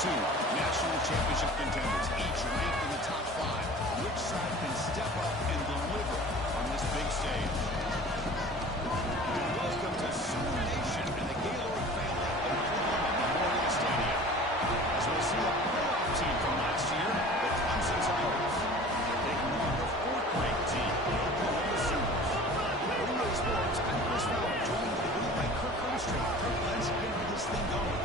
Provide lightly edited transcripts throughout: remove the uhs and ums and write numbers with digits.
Two national championship contenders, each ranked in the top 5. Which side can step up and deliver on this big stage? And welcome to Sooner Nation and the Gaylord family at Oklahoma Memorial Stadium. As we'll see a playoff team from last year, the Clemson Tigers, taking on the 4th-ranked team, the Oklahoma Sooners. Relay Sports, I'm Chris Fowler, joined in the booth by Kirk Herbstreit. Kirk, let's get this thing going.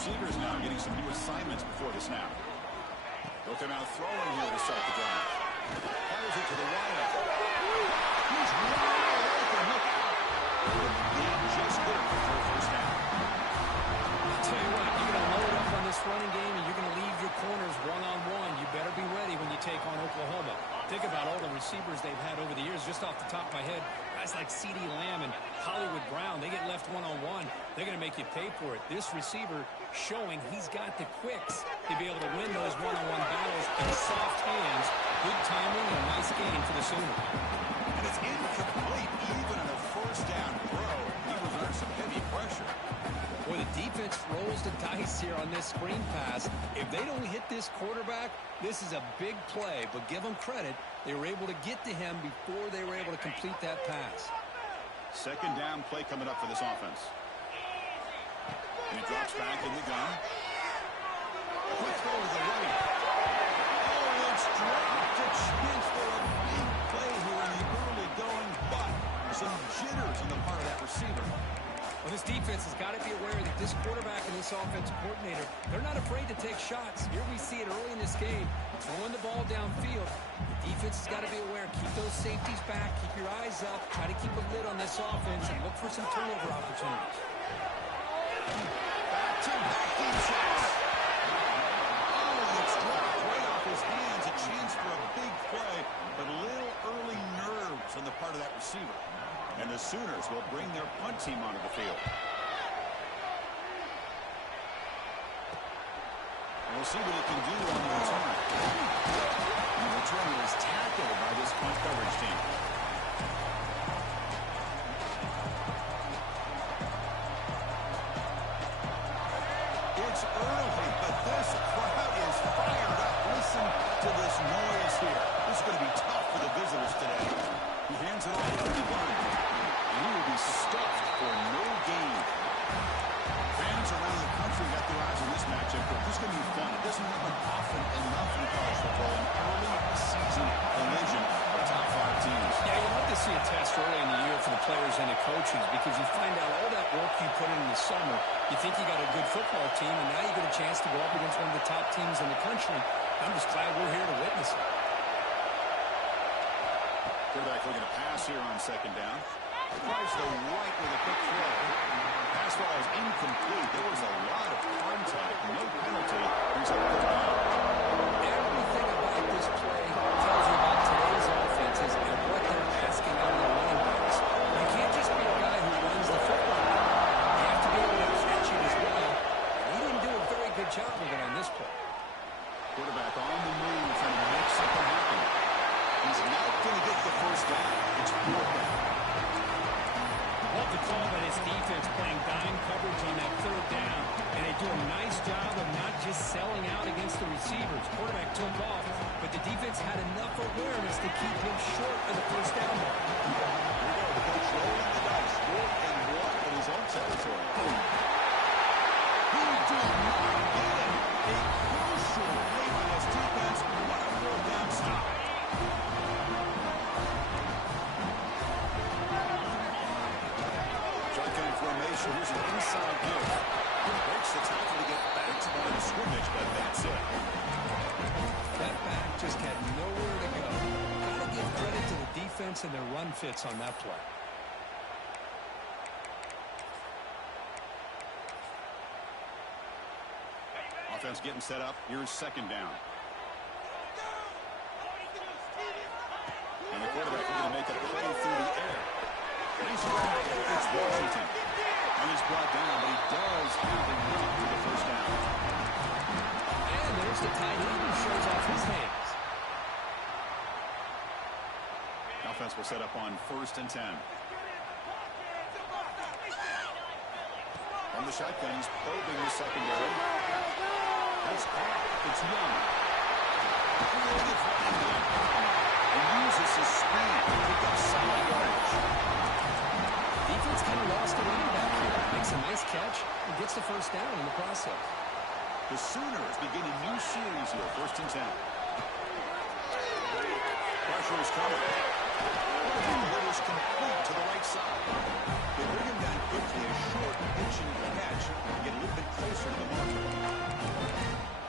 Receivers now getting some new assignments before the snap. Look now throwing here to start the drive. Fires it to the wide. He's wide open. Look out. Game just good for a first down. I'll tell you what, you're going to load up on this running game and you're going to leave your corners one-on-one. You better be ready when you take on Oklahoma. Think about all the receivers they've had over the years. Just off the top of my head, guys like CeeDee Lamb and Hollywood Brown, they get left one-on-one. They're going to make you pay for it. This receiver showing he's got the quicks to be able to win those one-on-one battles in soft hands. Good timing and a nice gain for the Sooners. And it's incomplete even on a first down throw. He was under some heavy pressure. Boy, the defense rolls the dice here on this screen pass. If they don't hit this quarterback, this is a big play. But give them credit. They were able to get to him before they were able to complete that pass. Second down play coming up for this offense. And he drops back in the gun. Quick throw to the right. Oh, it's dropped. A chance for a big play here in the early going, but some jitters on the part of that receiver. Well, this defense has got to be aware that this quarterback and this offensive coordinator, they're not afraid to take shots. Here we see it early in this game, throwing the ball downfield. The defense has got to be aware. Keep those safeties back. Keep your eyes up. Try to keep a lid on this offense and look for some turnover opportunities. Back-to-back deep shots. Oh, it's dropped right off his hands. A chance for a big play, but a little early nerves on the part of that receiver. And the Sooners will bring their punt team onto the field. And we'll see what he can do on the return. And the returner is tackled by this punt coverage team. It's early, but this crowd is fired up. Listen to this noise here. This is going to be tough for the visitors today. He hands it off to the gun. And he will be stuffed for no gain. Fans around the country got their eyes on this matchup, but this is going to be fun. It doesn't happen often enough in college football. An early season collision of top 5 teams. Yeah, you love to see a test early in the year for the players and the coaches because you find out all that work you put in the summer. You think you got a good football team, and now you get a chance to go up against one of the top teams in the country. I'm just glad we're here to witness it. Quarterback looking to pass here on second down. Tries the right with a quick throw. Pass ball is incomplete. There was a lot of contact. No penalty. He's up the down. Everything about this play tells you about today's offenses and what they're asking out of their running backs. You can't just be a guy who runs the football. You have to be able to catch it as well. And he didn't do a very good job of it on this play. Quarterback on the move trying to make something happen. He's not going to get the first down. It's fourth down. Love the call by this defense playing dime coverage on that third down. And they do a nice job of not just selling out against the receivers. Quarterback took off, but the defense had enough awareness to keep him short of the first down mark. Here we go. The coach rolling the dice. 4th and 1 in his own territory. He did not get it. A crucial play by this defense. What a 4th down stop. pressure. Here's an inside give. He breaks the tackle to get back to the line of scrimmage, but that's it. That back just had nowhere to go. Gotta give credit to the defense and their run fits on that play. Offense getting set up. Here's second down. And the quarterback going to make a play through the air. Nice grab. It's Washington. And he's brought down, but he does have enough for the first down. And there's the tight end who shows off his hands. Offense will set up on 1st and 10. From the shotgun, he's probing the secondary. That's off. It's Young. Really gets running down. And uses his speed to pick up solid yardage. Defense kind of lost a running back here. Makes a nice catch and gets the first down in the process. The Sooners begin a new series here. 1st and 10. Pressure is coming. It is complete to the right side. They bring him down quickly. A short pitching catch to get a little bit closer to the marker.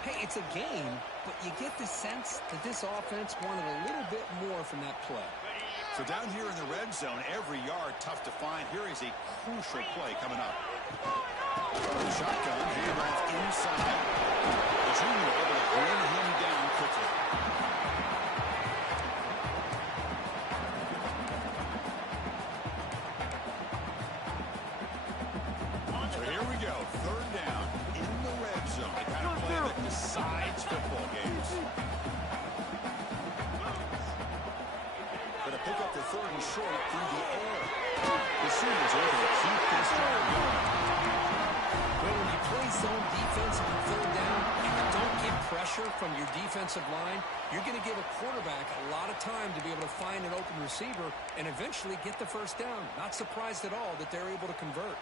Hey, it's a game, but you get the sense that this offense wanted a little bit more from that play. So down here in the red zone, every yard tough to find. Here is a crucial play coming up. The shotgun, hand off inside. The junior able to bring him down quickly. So here we go, 3rd down in the red zone. The kind of play that decides football games. Going to pick up the 3rd and short through the air. The Sooners are able to keep this drive going. Well, when you play zone defense on 3rd down and you don't get pressure from your defensive line, you're going to give a quarterback a lot of time to be able to find an open receiver and eventually get the first down. Not surprised at all that they're able to convert.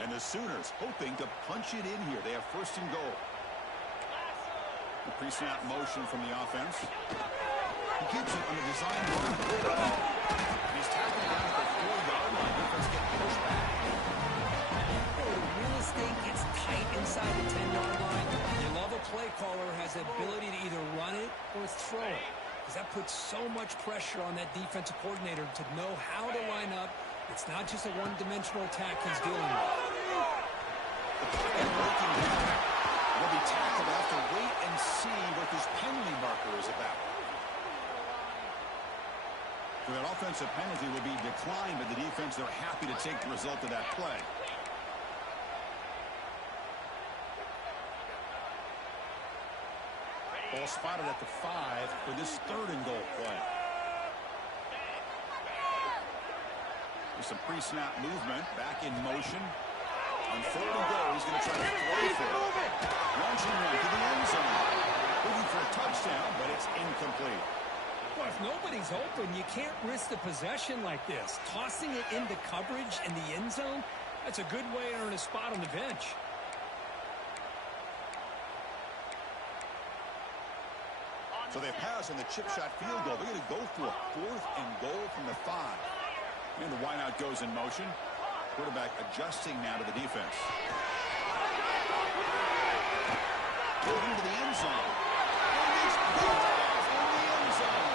And the Sooners hoping to punch it in here. They have 1st and goal. The pre-snap motion from the offense. He keeps it on the design run. He's tackled down at the 4-yard line. Defense getting pushed back. The real estate gets tight inside the 10-yard line. You love a play caller who has the ability to either run it or throw it, because that puts so much pressure on that defensive coordinator to know how to line up. It's not just a one-dimensional attack he's dealing with. The pocket breaking down. Will be tackled. Have to wait and see what this penalty marker is about. So that offensive penalty will be declined by the defense. They're happy to take the result of that play. Ball spotted at the 5 for this 3rd and goal play. There's some pre-snap movement. Back in motion. On 3rd and goal, he's going to try to throw for it. Launching one to the end zone. Looking for a touchdown, but it's incomplete. Well, if nobody's open, you can't risk the possession like this. Tossing it into coverage in the end zone, that's a good way to earn a spot on the bench. So they pass on the chip shot field goal. They're going to go for a 4th and goal from the 5. And the wideout goes in motion. Quarterback adjusting now to the defense. Going into the end zone. And he's picked off in the end zone.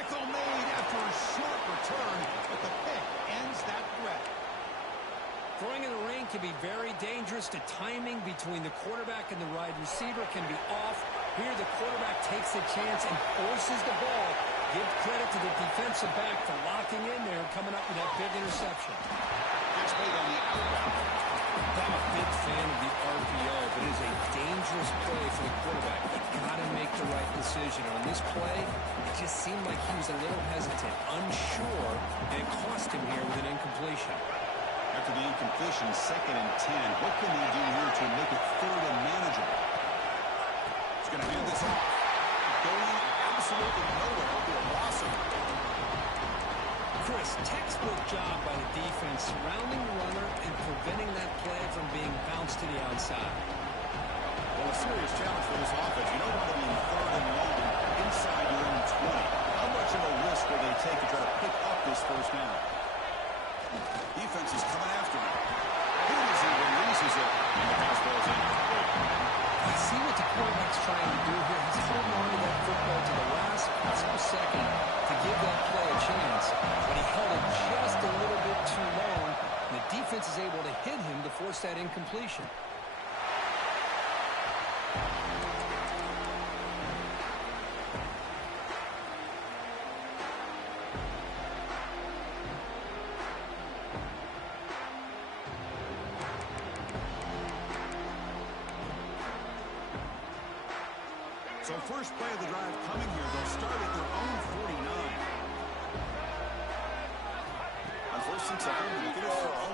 Tackle made after a short return, but the pick ends that threat. Throwing in the ring can be very dangerous. The timing between the quarterback and the wide receiver can be off. Here the quarterback takes a chance and forces the ball. Give credit to the defensive back for locking in there and coming up with that big interception. It's made on the outbound. I'm a big fan of the RPO, but it is a dangerous play for the quarterback decision. On this play, it just seemed like he was a little hesitant, unsure, and it cost him here with an incompletion. After the incompletion, 2nd and 10. What can they do here to make it 3rd and manageable? He's going to hand this off. Going absolutely nowhere. It'll be a loss of it. Chris, textbook job by the defense surrounding the runner and preventing that play from being bounced to the outside. Well, a serious challenge for this offense. You don't want to be in 3rd and long inside your own 20. How much of a risk will they take to try to pick up this 1st down? Defense is coming after him. Here as he releases it, and the pass ball's incomplete. I see what the quarterback's trying to do here. He's holding on to that football to the last possible second to give that play a chance, but he held it just a little bit too long, and the defense is able to hit him to force that incompletion. So first play of the drive coming here. They'll start at their own 49. On 1st and 2nd, he's going to throw.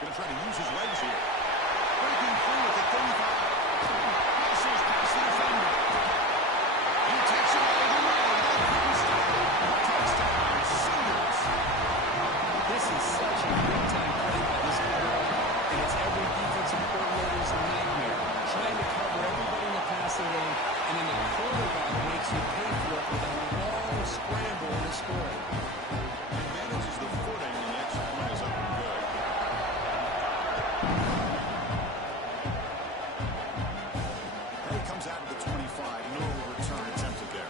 Going to try to use his legs here. Breaking through at the 35. Passes past the defender. He takes it all the way. Touchdown, Sooners. This is such a big-time play by this quarterback, and it's every defensive coordinator's nightmare. Trying to cover everybody in the passing game, and then the quarterback makes you pay for it with a long scramble in the scoring. He manages the footing, and the extra point is up and good. He comes out of the 25. No return attempted there.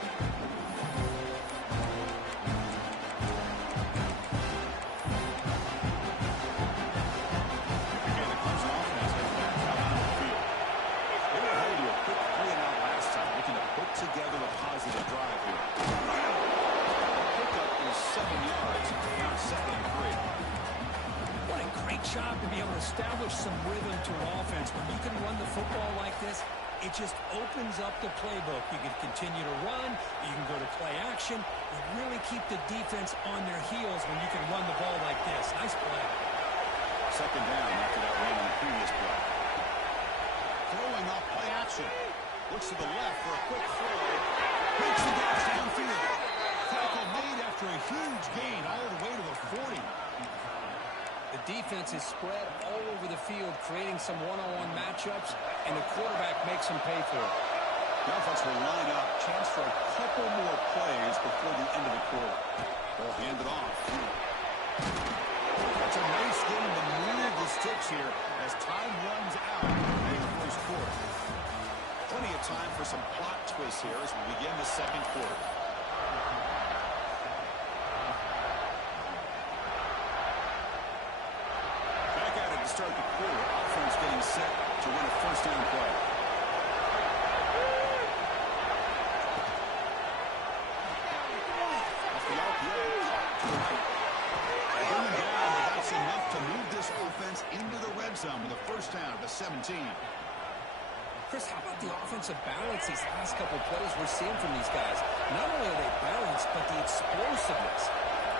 Again, the Clemson offense has back out on the field. They were held to a quick 3-and-out last time, looking to put together a positive drive here. Pickup is 7 yards, now 2nd and 3. What a great job to be able to establish some rhythm to an offense. When you can run the football like this, it just opens up the playbook. You can continue to run, you can go to play action, and really keep the defense on their heels when you can run the ball like this. Nice play. 2nd down after that run on the previous play. Throwing off play action. Looks to the left for a quick throw. Breaks the gas downfield. Tackle made after a huge gain all the way to the 40. The defense is spread all over the field, creating some one-on-one matchups, and the quarterback makes them pay for it. The offense will line up. Chance for a couple more plays before the end of the quarter. They'll hand it off. That's a nice game to move the sticks here as time runs out in the 1st quarter. Plenty of time for some plot twists here as we begin the 2nd quarter. Back at it to start the quarter. Offense getting set to run a 1st down play. Off the RPO, caught to the right. Bringing down, but that's enough to move this offense into the red zone with a 1st down to 17. Chris, how about the offensive balance these last couple of plays we're seeing from these guys? Not only are they balanced, but the explosiveness.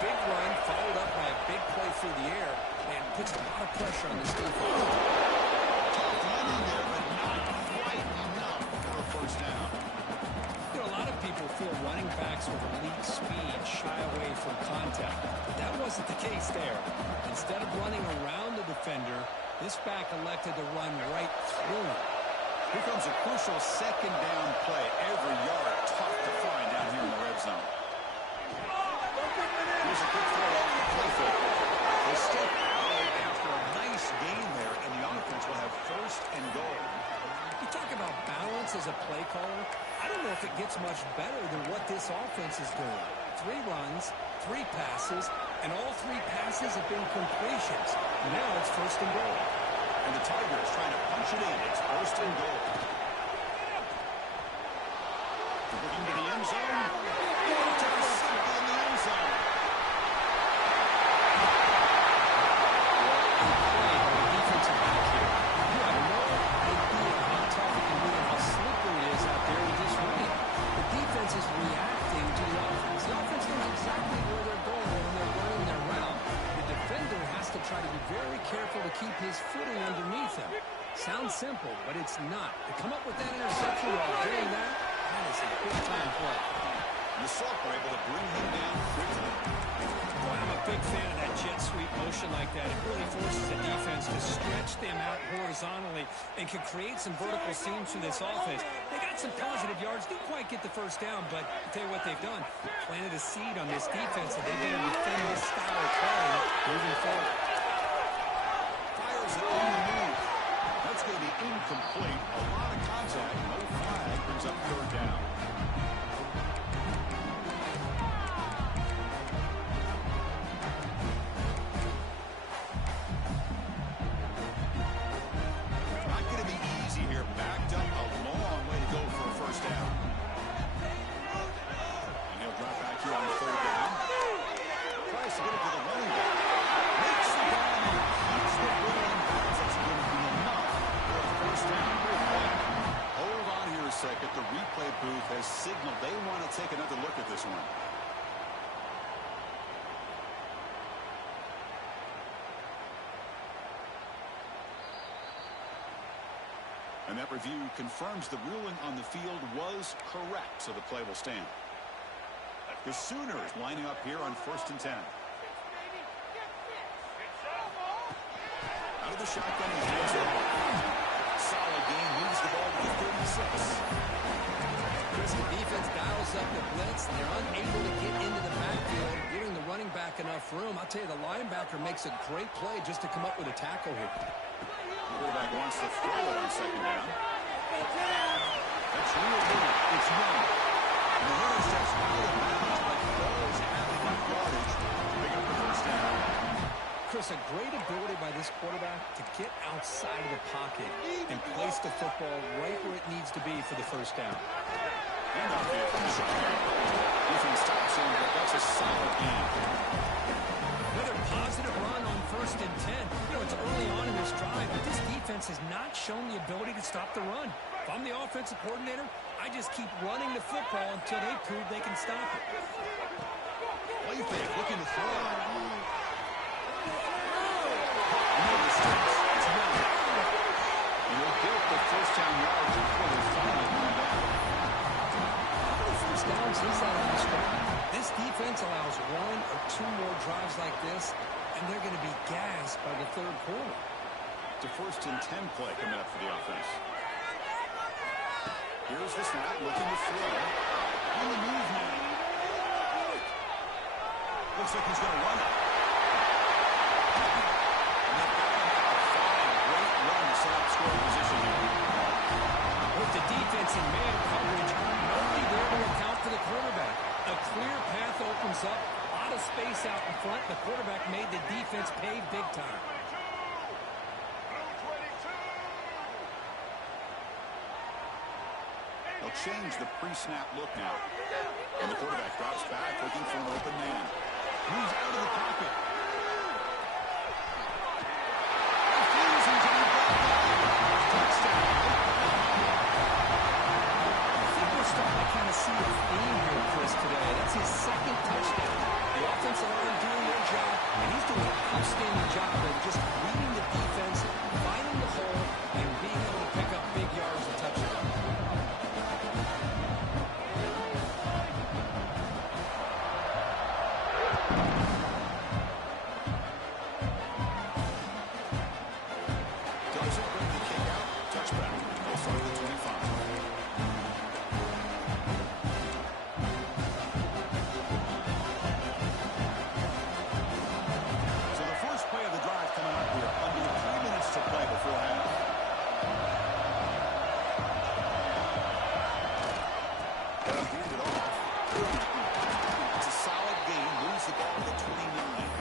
Big run followed up by a big play through the air, and puts a lot of pressure on this defense. Tough running there, but not quite enough for a 1st down. You know, a lot of people feel running backs with elite speed shy away from contact, but that wasn't the case there. Instead of running around the defender, this back elected to run right through him. Here comes a crucial 2nd down play. Every yard tough to find down here in the red zone. Here's a quick throw off the play fake. They step out after a nice gain there, and the offense will have 1st and goal. You talk about balance as a play caller. I don't know if it gets much better than what this offense is doing. 3 runs, 3 passes, and all 3 passes have been completions. Now it's 1st and goal. And the Tigers trying to punch it in. It's 1st and goal. Looking to the end zone. To the circle in the end zone. Play by the defensive back here. You have no idea how tough it can be and how slippery sounds simple, but it's not. To come up with that interception while doing that, that is a big-time play. The Salk were able to bring him down quickly. Boy, I'm a big fan of that jet sweep motion like that. It really forces the defense to stretch them out horizontally and can create some vertical seams for this offense. They got some positive yards, didn't quite get the first down, but I'll tell you what they've done. Planted a seed on this defense, and they've been able to defend this style of play moving forward. Fires it on the move. That's going to be incomplete. A lot of contact. No flag. Brings up third down. Not going to be easy here. Backed up a long way to go for a first down. And he'll drop back here on third down. Tries to get it to the running back. Makes the ball and keeps the ball in bounds. That's going to be enough for a first down. Hold on here a second. The replay booth has signaled they want to take another look at this one. And that review confirms the ruling on the field was correct, so the play will stand. The Sooners lining up here on 1st and 10. Out of the shotgun, he hands it off. Solid game, moves the ball to the 36. Chris, the defense dials up the blitz, and they're unable to get into the backfield, giving the running back enough room. I'll tell you, the linebacker makes a great play just to come up with a tackle here. Quarterback wants to throw it on second down. That's real good. It's one. And the runner steps out of bounds, but throws have enough yardage to pick up the first down. Chris, a great ability by this quarterback to get outside of the pocket and place the football right where it needs to be for the first down. Handoff here from the shotgun. Defense stops him, but that's a solid game. Another positive run on 1st and 10. You know, it's early on in this drive, but this defense has not shown the ability to stop the run. If I'm the offensive coordinator, I just keep running the football until they prove they can stop it. Play fake, looking to throw. He'll get the first down yards before they finally come down. How many first downs is that on this drive? This defense allows 1 or 2 more drives like this, and they're going to be gassed by the third quarter. To 1st and 10 play coming up for the offense. Here's the snap, looking to throw. On the move now. Looks like he's going to run it. And they've got him at the 5. Great run to set up scoring position here. With the defense in man coverage, nobody there to account for the quarterback. A clear path opens up, a lot of space out in front. The quarterback made the defense pay big time. They'll change the pre-snap look now. And the quarterback drops back, looking for an open man. Moves out of the pocket. Refusing to be brought down. Touchdown. I think we're starting to kind of see a theme here, Chris, today. That's his second touchdown. The offensive line doing their job, and he's doing an outstanding job of just reading the defense, finding the hole, and being able to pick up big yards and touchdowns. Doesn't bring the kick out. Touchback. They'll start at the 25. So the first play of the drive coming up here. Under 3 minutes to play before half. Hand it off. It's a solid gain. Moves the ball to the 29.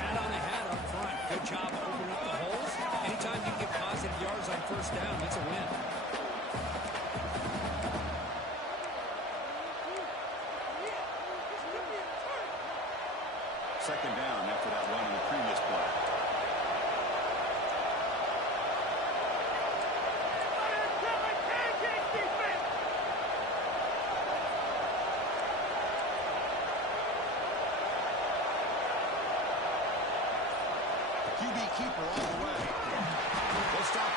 Hat on the hat up front. Good job of opening up the holes. Anytime you get positive yards on first down, it's a win. Second down after that run in the previous play. QB keeper all the way. They'll stop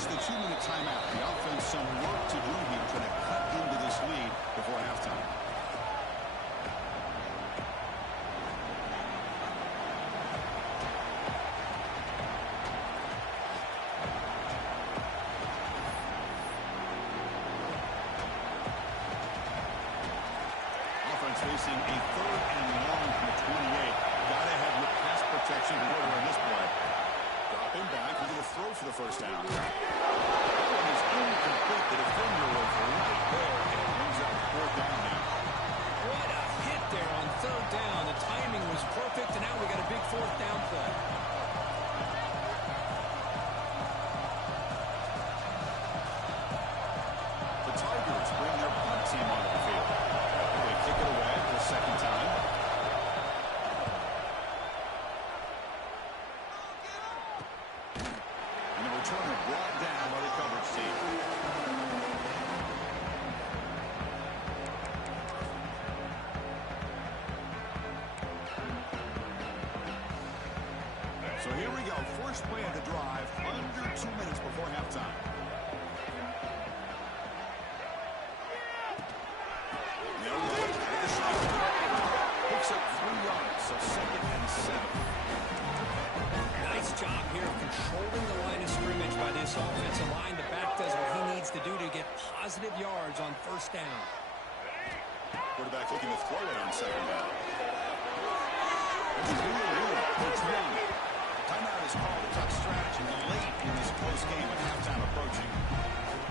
reached the 2-minute timeout. The offense some work to do here, trying to cut into this lead before halftime. Offense facing a 3rd and long from the 28. Got ahead with pass protection order in this play. Dropping back, he's going to throw for the first down. That one is incomplete. The defender was right there and brings up 4th down now. What a hit there on 3rd down. The timing was perfect, and now we got a big 4th down play. The Tigers bring their punt team onto the field. They kick it away for the 2nd time. And the returner brought down by the coverage team. So here we go. First play of the drive, under 2 minutes before halftime. No look at the shot. Picks up 3 yards, so 2nd and 7. Nice job here of controlling the line of scrimmage by this offensive line. The back does what he needs to do to get positive yards on 1st down. Quarterback looking to throw it on 2nd down. It's Young. Timeout is called. A tough strategy late in this close game with halftime approaching.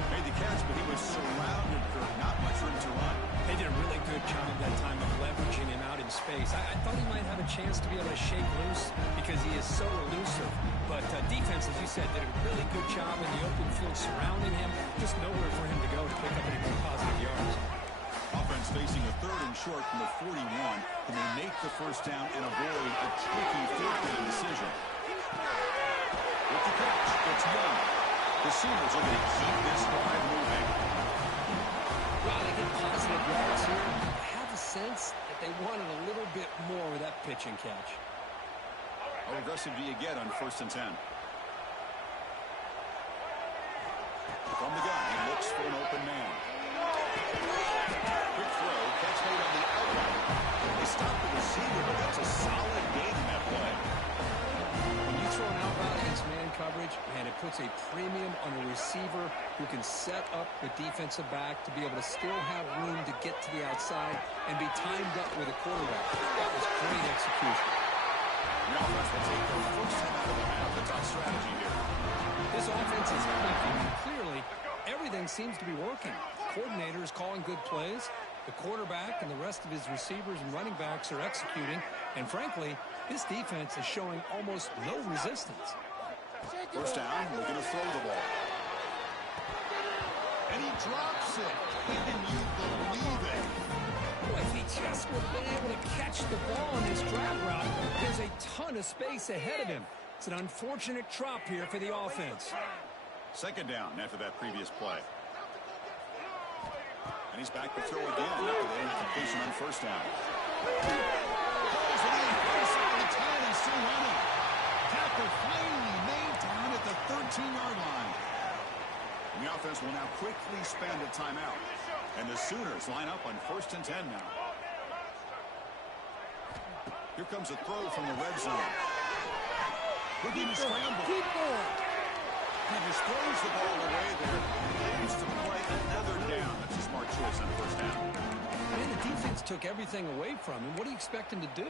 Made the catch, but he was surrounded for not much room to run. They did a really good job that time of leveraging him out in space. I thought he might have a chance to be able to shake loose because he is so elusive. But defense, as you said, did a really good job in the open field surrounding him. Just nowhere for him to go to pick up any more positive yards. Offense facing a 3rd and short from the 41. Can they make the first down and avoid a tricky 4th down decision? With the catch, it's Young. The Sooners are going to keep this drive moving. Well, they get positive yards here. I have a sense that they wanted a little bit more with that pitch and catch. How aggressive do you get on 1st and 10? From the gun, he looks for an open man. Quick throw, catch made on the outside. They stop the receiver, but that's a solid gain in that play. When you throw an out route against man coverage, man, it puts a premium on a receiver who can set up the defensive back to be able to still have room to get to the outside and be timed up with a quarterback. That was great execution. The offense will take their first time out of the half. The top strategy here. This offense is clicking, and clearly everything seems to be working. Coordinator is calling good plays. The quarterback and the rest of his receivers and running backs are executing. And frankly, this defense is showing almost no resistance. First down, we're going to throw the ball. And he drops it. Can you believe it? Boy, if he just would have been able to catch the ball on this drag route, there's a ton of space ahead of him. It's an unfortunate drop here for the offense. 2nd down after that previous play. And he's back to throw again after the incompletion on 1st down. Throws it in, inside the 10 and still running. Tackle finally made down at the 13-yard line. And the offense will now quickly spend a timeout. And the Sooners line up on 1st and 10 now. Here comes a throw from the red zone. Looking to scramble. Keep going. He just throws the ball away there. Aims to play another down. That's a smart choice on 1st down. Man, the defense took everything away from him. What do you expect him to do?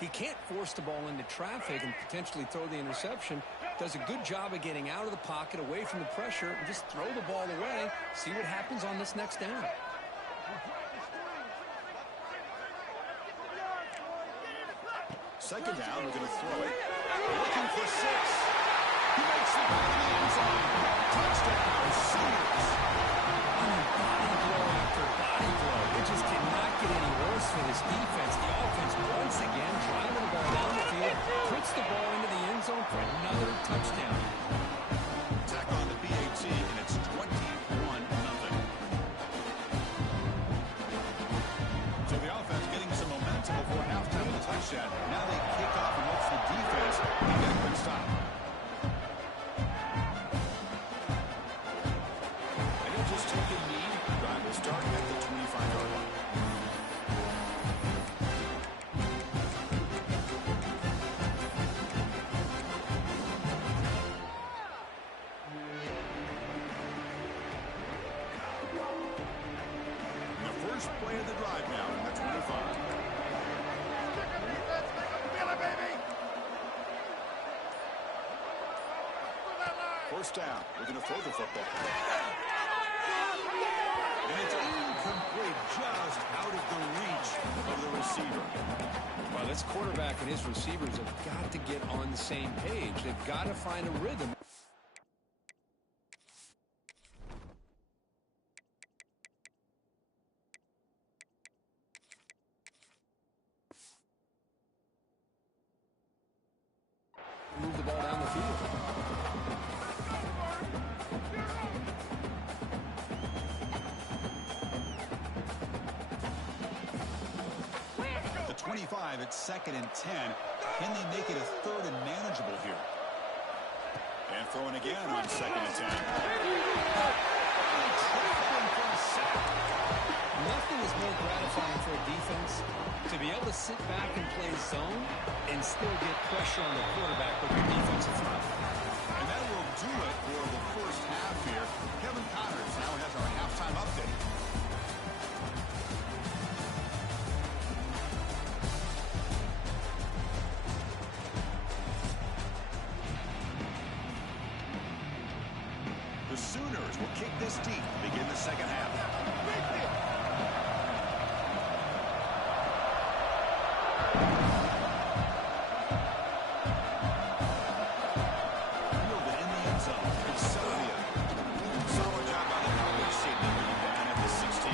He can't force the ball into traffic and potentially throw the interception. Does a good job of getting out of the pocket, away from the pressure, and just throw the ball away. See what happens on this next down. Second down, we're going to throw it. Looking for 6. He makes the play in the end zone. Touchdown, Sooners. Body blow after body blow. It just cannot get any worse for this defense. The offense once again driving the ball down the field, puts the ball into the end zone for another touchdown. Tack on the BAT, and it's 21-0. So the offense getting some momentum before halftime with a touchdown. Now they kick off and hope the defense can get a quick stop. first down. Looking to throw the football. And it's incomplete, just out of the reach of the receiver. Well, this quarterback and his receivers have got to get on the same page. They've got to find a rhythm. Move the ball down the field. The 25 at 2nd and 10. Can they make it a 3rd and manageable here? And throwing again on 2nd and 10. Nothing is more gratifying for a defense to be able to sit back and play zone and still get pressure on the quarterback with your defensive front. And that will do it for the first half here. Kevin Connors now has our halftime update. The Sooners will kick this deep to begin the second half. Fielded in the end zone. It's Sylvia. Solid job by the coverage team. They bring him down at the 16.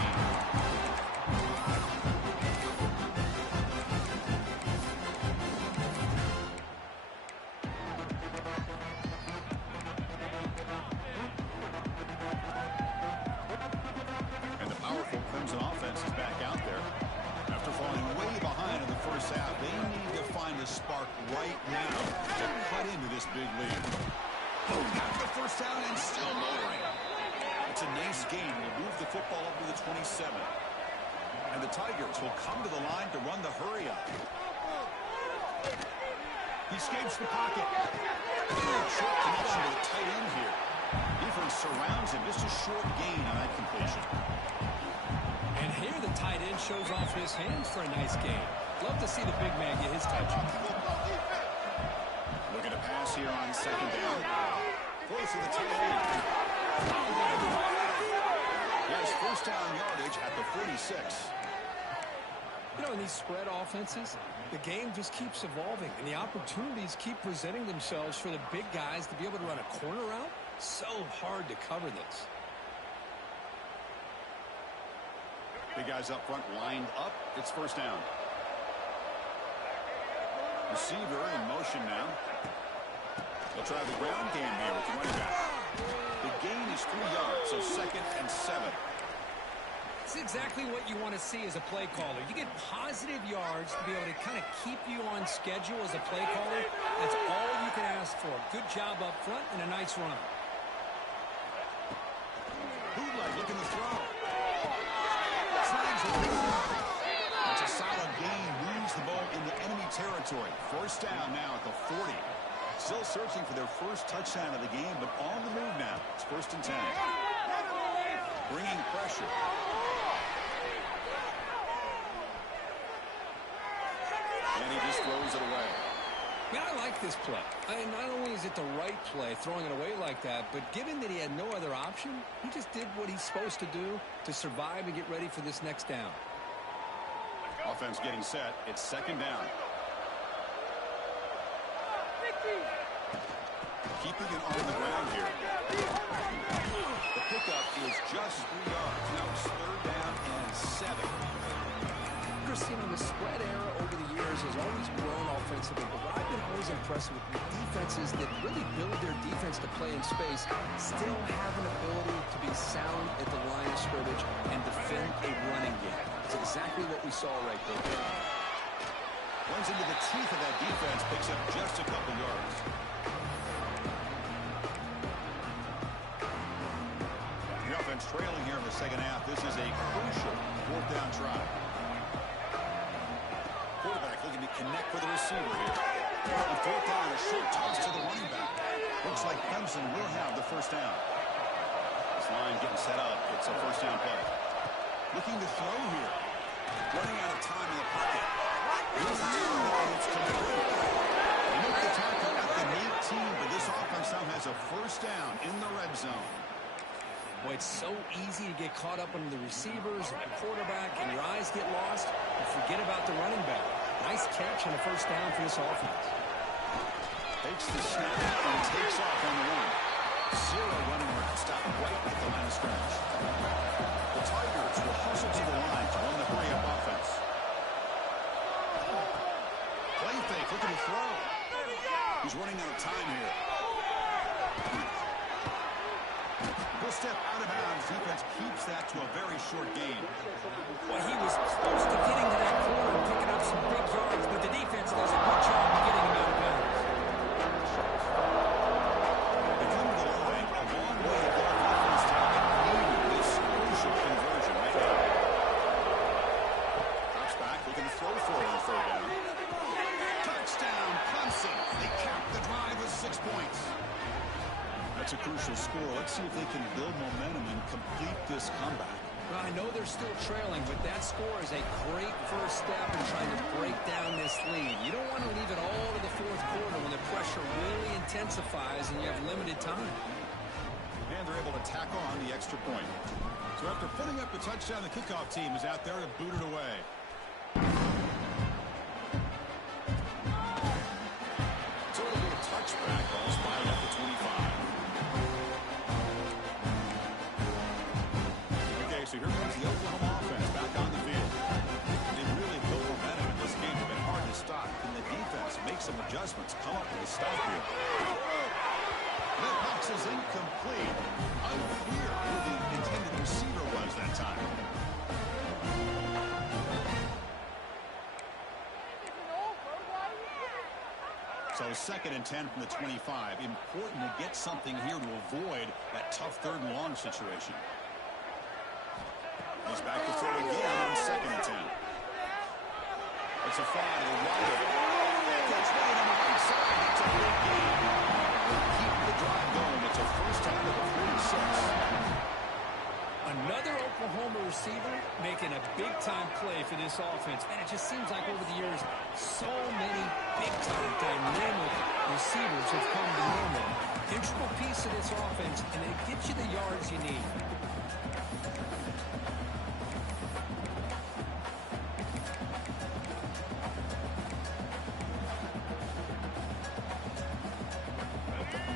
And the powerful Crimson offense is back out there. After falling way behind in the first half, they need to find a spark right now to cut into this big lead. Oh, got the first down and still motoring. It's a nice gain. Will move the football up to the 27. And the Tigers will come to the line to run the hurry up. He escapes the pocket. Short connection to the tight end here. Defense surrounds him. Just a short gain on that completion. And here the tight end shows off his hands for a nice game. Love to see the big man get his touch. Looking to pass here on 2nd down. Close to the tight end. He has first down yardage at the 46. You know, in these spread offenses, the game just keeps evolving, and the opportunities keep presenting themselves for the big guys to be able to run a corner route. So hard to cover this. Big guys up front lined up. It's first down. Receiver in motion now. They'll try the ground game here with the running back. The gain is 3 yards, so 2nd and 7. It's exactly what you want to see as a play caller. You get positive yards to be able to kind of keep you on schedule as a play caller. That's all you can ask for. Good job up front and a nice run. Bootleg looking to throw. Snags it. It's a solid gain. Moves the ball into enemy territory. First down now at the 40. Still searching for their first touchdown of the game, but on the move now. It's 1st and 10. Bringing pressure. And he just throws it away. Yeah, I like this play. Not only is it the right play, throwing it away like that, but given that he had no other option, he just did what he's supposed to do to survive and get ready for this next down. Offense getting set. It's 2nd down. Keeping it on the ground here. The pickup is just 3 yards. Now it's 3rd down and 7. Christine, the spread era over the years has always grown offensively, but what I've been always impressed with defenses that really build their defense to play in space still have an ability to be sound at the line of scrimmage and defend a running game. It's exactly what we saw right there. Runs into the teeth of that defense, picks up just a couple yards. The offense trailing here in the second half. This is a crucial 4th down try. Quarterback looking to connect with the receiver here. On 4th down, a short toss to the running back. Looks like Clemson will have the first down. This line getting set up. It's a first down play. Looking to throw here. Running out of time in the pocket. Here's the throw, and it's complete. They make the tackle at the 18, but this offense now has a first down Well, it's so easy to get caught up under the receivers and the quarterback, and your eyes get lost, and forget about the running back. Nice catch and a first down for this offense. Takes the snap and takes off on the one. Zero running room. Stop right at the line of scrimmage. The Tigers will hustle to the line to run the hurry-up offense. Play fake, looking to throw. He's running out of time here. He'll step out of bounds. Defense keeps that to a very short gain. Well, he was close to getting to that corner and picking up some big yards, but the defense does a good job of getting him out of bounds. They come to the line a long way to go for the first time and needed this crucial conversion right now. Drops back, looking to throw for it on third down. Touchdown, Clemson. They cap the drive with 6 points. That's a crucial score. Let's see if they can build momentum and complete this comeback. Well, I know they're still trailing, but that score is a great first step in trying to break down this lead. You don't want to leave it all to the fourth quarter when the pressure really intensifies and you have limited time. And they're able to tack on the extra point. So after putting up the touchdown, the kickoff team is out there to boot it away. So it'll be a touchback. Ball spotted at the 25. So here comes the Oklahoma offense back on the field. They really built momentum in this game. It's been hard to stop. Can the defense make some adjustments? Come up with a stop here. That pass is incomplete. Unclear who the intended receiver was that time. So 2nd and 10 from the 25. Important to get something here to avoid that tough 3rd and long situation. He's back to throw again on 2nd and 10. It's a fly to the right. Catch right on the right side. It's a big gain. Keep the drive going. It's a first down to the 46. Another Oklahoma receiver making a big-time play for this offense. Man, it just seems like over the years, so many big-time, dynamic receivers have come to Norman. Integral piece of this offense, and it gets you the yards you need.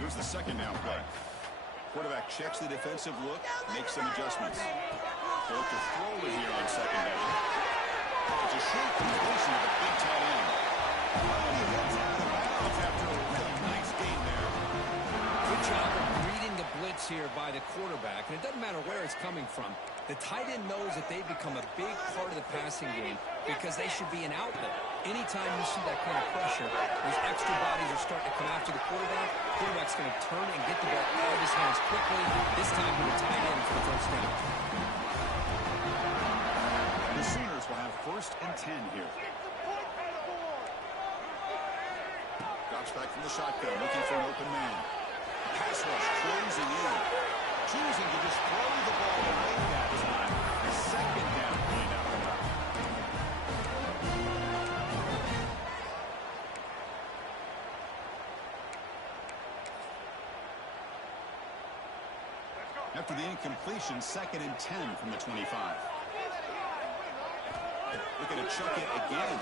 Here's the 2nd down play. Quarterback checks the defensive look, makes some adjustments. They'll look to throw it here on 2nd down. It's a short completion of a big tight end. And he runs out of bounds after a really nice gain there. Good job of reading the blitz here by the quarterback. And it doesn't matter where it's coming from. The tight end knows that they've become a big part of the passing game because they should be an outlet. Anytime you see that kind of pressure, those extra bodies are starting to come after the quarterback. Quarterback's going to turn and get the ball out of his hands quickly. This time with a tight end for the first down. The Sooners will have 1st and 10 here. Drops back from the shotgun, looking for an open man. Pass rush closing in. Choosing to just throw the ball away that time. 2nd down play now. After the incompletion, 2nd and 10 from the 25. Looking to chuck it again.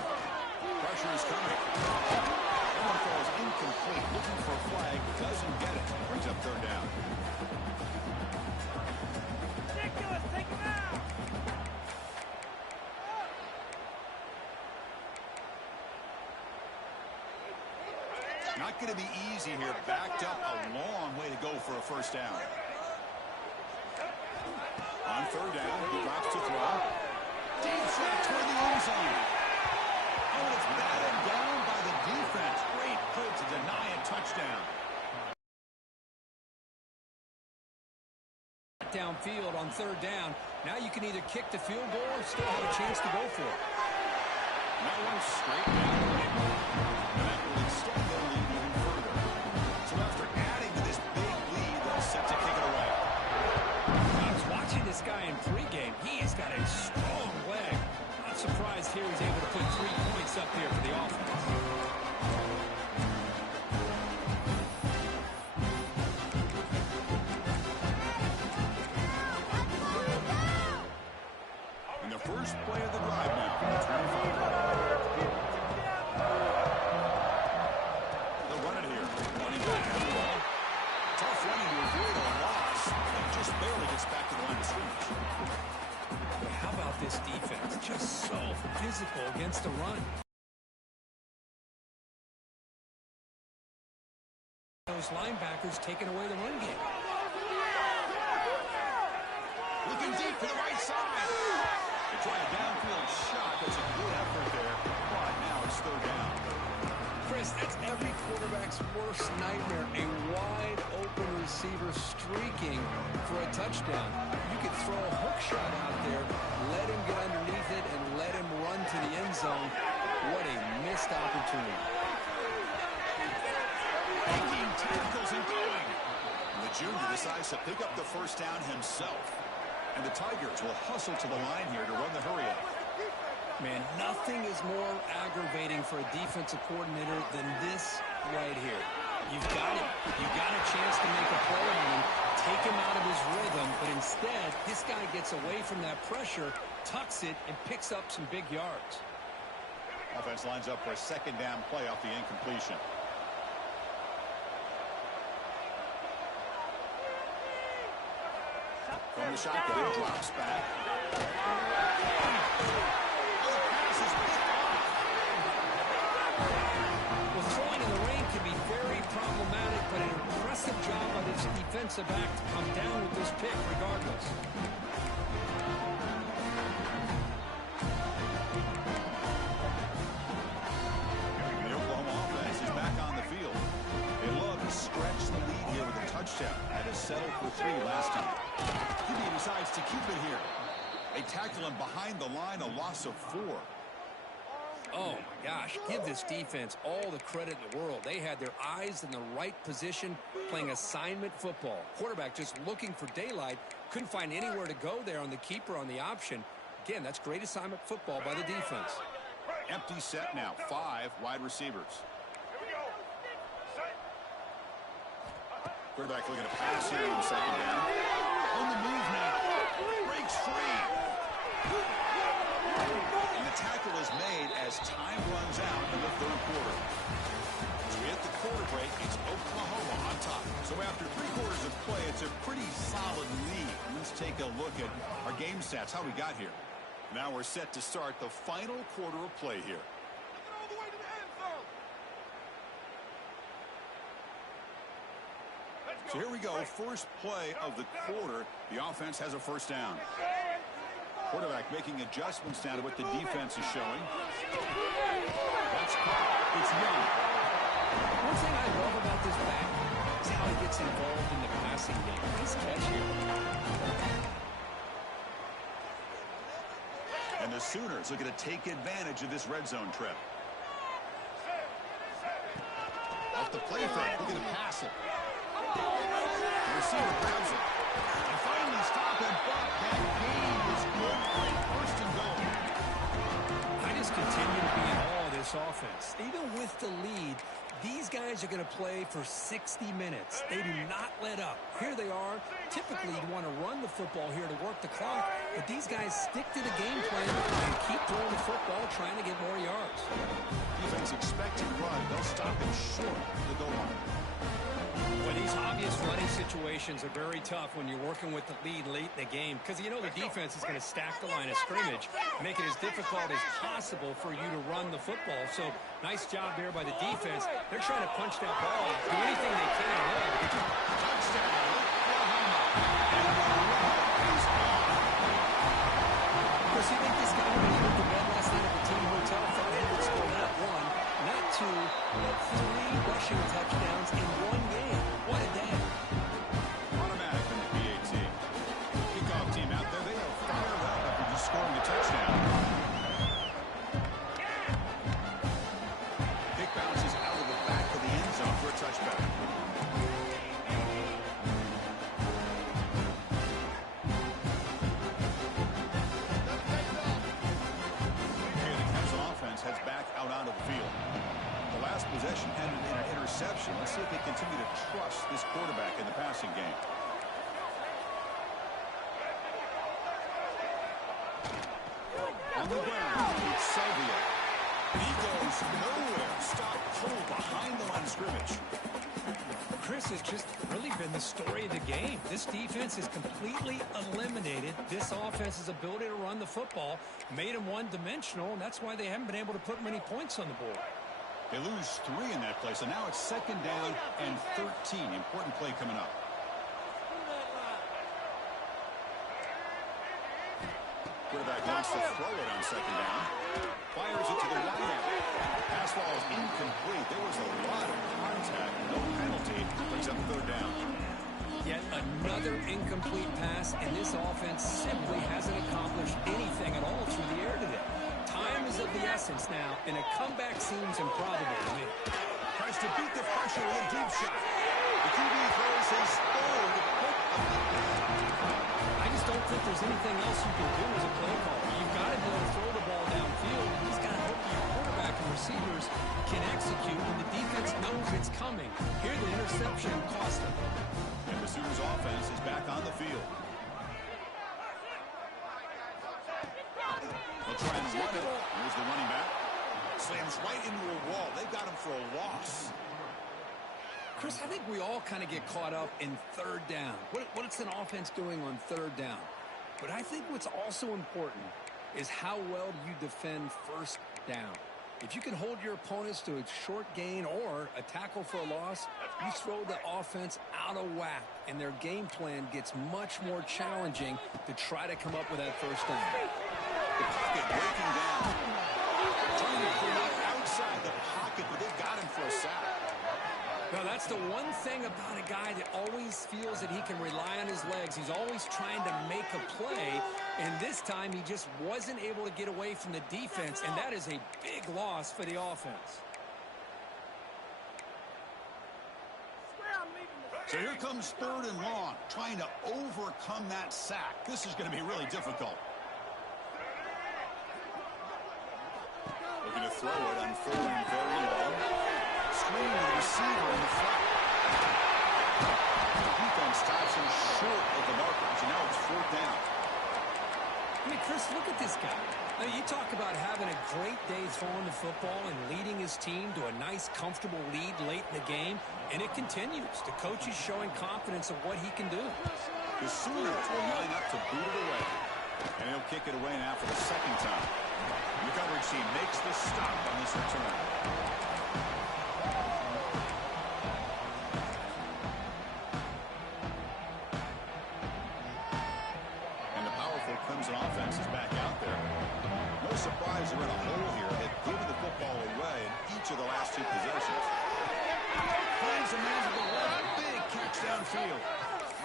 Pressure is coming. That one falls incomplete. Looking for a flag. Doesn't get it. Brings up 3rd down. Ridiculous. Take him out. Not going to be easy here. Backed up a long way to go for a first down. On 3rd down, he drops to throw. Deep shot toward the end zone. Oh, it's batted down by the defense. Great play to deny a touchdown. Downfield on 3rd down. Now you can either kick the field goal or still have a chance to go for it. And that one's straight down the middle. And that will extend their lead even further. So after adding to this big lead, they're set to kick it away. I was watching this guy in pregame. He has got a strong leg. Not surprised here he's able to put 3 points up here for the offense. those linebackers taking away the run game. Looking deep to the right side. They try a downfield shot. That's a good effort there. But now it's third down. Chris, that's every quarterback's worst nightmare. A wide-open receiver streaking for a touchdown. You could throw a hook shot out there, let him get underneath it, and let him run to the end zone. What a missed opportunity. Making tackles and going. The junior decides to pick up the first down himself. And the Tigers will hustle to the line here to run the hurry-up. Man, nothing is more aggravating for a defensive coordinator than this right here. You've got him. You've got a chance to make a play on him, take him out of his rhythm, but instead, this guy gets away from that pressure, tucks it, and picks up some big yards. Offense lines up for a second down play off the incompletion. From the shotgun, drops back. Well, throwing in the rain can be very problematic, but an impressive job by this defensive back to come down with this pick regardless. The Oklahoma offense is back on the field. They love to stretch the lead here with a touchdown. Had to settle for 3 last time. He decides to keep it here. They tackle him behind the line, a loss of 4. Oh, my gosh. Give this defense all the credit in the world. They had their eyes in the right position, playing assignment football. Quarterback just looking for daylight. Couldn't find anywhere to go there on the keeper on the option. Again, that's great assignment football by the defense. Empty set now. 5 wide receivers. Quarterback looking to pass here on second down. On the move now. Breaks free. And the tackle is made as time runs out in the third quarter. As we hit the quarter break, it's Oklahoma on top. So after 3 quarters of play, it's a pretty solid lead. Let's take a look at our game stats, how we got here. Now we're set to start the final quarter of play here. So here we go, first play of the quarter. The offense has a first down. Quarterback making adjustments now to what the defense is showing. That's caught. It's Young. One thing I love about this back is how he gets involved in the passing game. Nice catch here. And the Sooners looking to take advantage of this red zone trip. Off the play fake, looking to pass it. The receiver grabs it. And finally stop him, but that gain is good for a first and goal. I just continue to be in awe of this offense. Even with the lead, these guys are going to play for 60 minutes. They do not let up. Here they are. Typically, you want to run the football here to work the clock, but these guys stick to the game plan and keep throwing the football, trying to get more yards. Defense expecting run. They'll stop him short of the goal line. Well, these obvious running situations are very tough when you're working with the lead late in the game because you know the defense is going to stack the line of scrimmage, make it as difficult as possible for you to run the football. So nice job there by the defense. They're trying to punch that ball, do anything they can. Touchdown, Oklahoma. And the run is on. Chris, you think this guy would have went to bed last night at the team hotel thought he would score not 1, not 2, but 3 rushing touchdowns in 1 game. What a day. Automatic in the PAT. Kickoff team out there, they are fired up after just scoring a touchdown. Kick bounces out of the back of the end zone for a touchback. Here the Clemson offense heads back out onto the field. The last possession ended in an interception. Let's see if they continue to trust this quarterback in the passing game. On the ground, it's Sylvia. He goes nowhere. Stop cold behind the line of scrimmage. Chris, has just really been the story of the game. This defense has completely eliminated this offense's ability to run the football, made them one-dimensional, and that's why they haven't been able to put many points on the board. They lose 3 in that play, so now it's 2nd down and 13. Important play coming up. Quarterback wants to throw it on 2nd down. Fires it to the wideout. Pass ball is incomplete. There was a lot of contact. No penalty. Brings up 3rd down. Yet another incomplete pass, and this offense simply hasn't accomplished anything at all through the air today. Time is of the essence now, and a comeback seems improbable to me. Tries to beat the pressure with a deep shot. The QB throws his 3rd. I just don't think there's anything else you can do as a play caller. You've got to be able to throw the ball downfield. You just got to hope your quarterback and receivers can execute when the defense knows it's coming. Here, the interception cost them. And the Sooners offense is back on the field. They'll try and run it. Here's the running back. Slams right into a wall. They got him for a loss. Chris, I think we all kind of get caught up in 3rd down. What's an offense doing on 3rd down? But I think what's also important is how well you defend 1st down. If you can hold your opponents to a short gain or a tackle for a loss, you throw the offense out of whack, and their game plan gets much more challenging to try to come up with that 1st down. The pocket breaking down. Trying to bring it outside the pocket, but they've got him for a sack. Now, that's the one thing about a guy that always feels that he can rely on his legs. He's always trying to make a play, and this time he just wasn't able to get away from the defense, and that is a big loss for the offense. So here comes 3rd and long, trying to overcome that sack. This is going to be really difficult. Looking to throw it on 3rd and very long. Screen with the receiver in the flat. The defense stops him short of the marker, so now it's 4th down. I mean, Chris, look at this guy. Now, you talk about having a great day throwing the football and leading his team to a nice, comfortable lead late in the game, and it continues. The coach is showing confidence of what he can do. The Sooners will line up to boot it away, and he'll kick it away now for the 2nd time. The coverage team makes the stop on this return. Clemson offense is back out there. No surprise they're in a hole here. They've given the football away in each of the last 2 possessions. Finds a man to the left. Big catch downfield.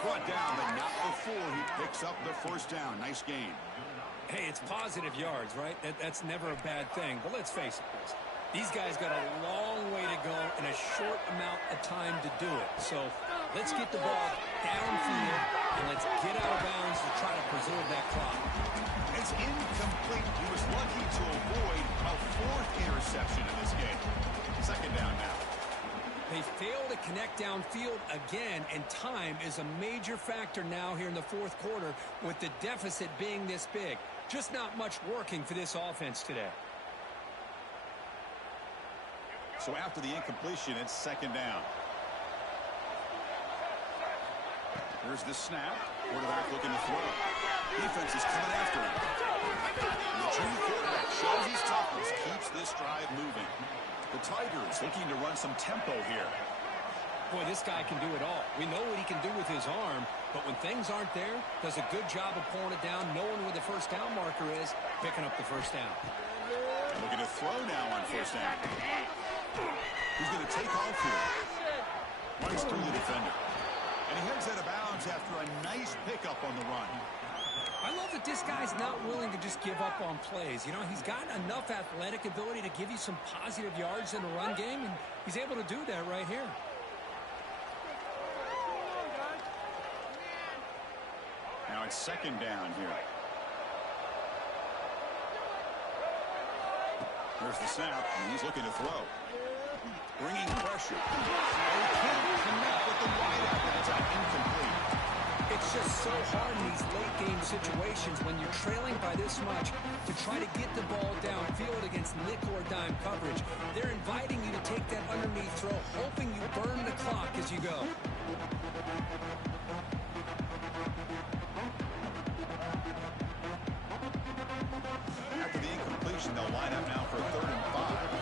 Brought down, but not before he picks up the 1st down. Nice gain. Hey, it's positive yards, right? That's never a bad thing. But let's face it, Chris. These guys got a long way to go in a short amount of time to do it. So let's get the ball downfield, and let's get out of bounds to try to preserve that clock. It's incomplete. He was lucky to avoid a 4th interception in this game. 2nd down now. They fail to connect downfield again, and time is a major factor now here in the 4th quarter with the deficit being this big. Just not much working for this offense today. So after the incompletion, it's 2nd down. Here's the snap. Quarterback looking to throw. Defense is coming after him. The junior quarterback shows his toughness, keeps this drive moving. The Tigers looking to run some tempo here. Boy, this guy can do it all. We know what he can do with his arm, but when things aren't there, does a good job of pulling it down, knowing where the 1st down marker is, picking up the 1st down. And looking to throw now on 1st down. He's going to take off here. Runs through the defender. And he heads out of bounds after a nice pickup on the run. I love that this guy's not willing to just give up on plays. You know, he's got enough athletic ability to give you some positive yards in the run game, and he's able to do that right here. Now it's 2nd down here. There's the snap, and he's looking to throw. Bringing pressure. And he can't connect with the wideout. That's out incomplete. It's just so hard in these late-game situations when you're trailing by this much to try to get the ball downfield against nickel or dime coverage. They're inviting you to take that underneath throw, hoping you burn the clock as you go. After the incompletion, they'll line up now for a 3rd and 5.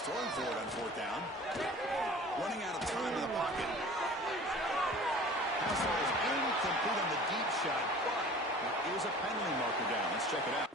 He's throwing for it on fourth down. Running out of time in the pocket. Pass is incomplete on the deep shot, but there is a penalty marker down. Let's check it out.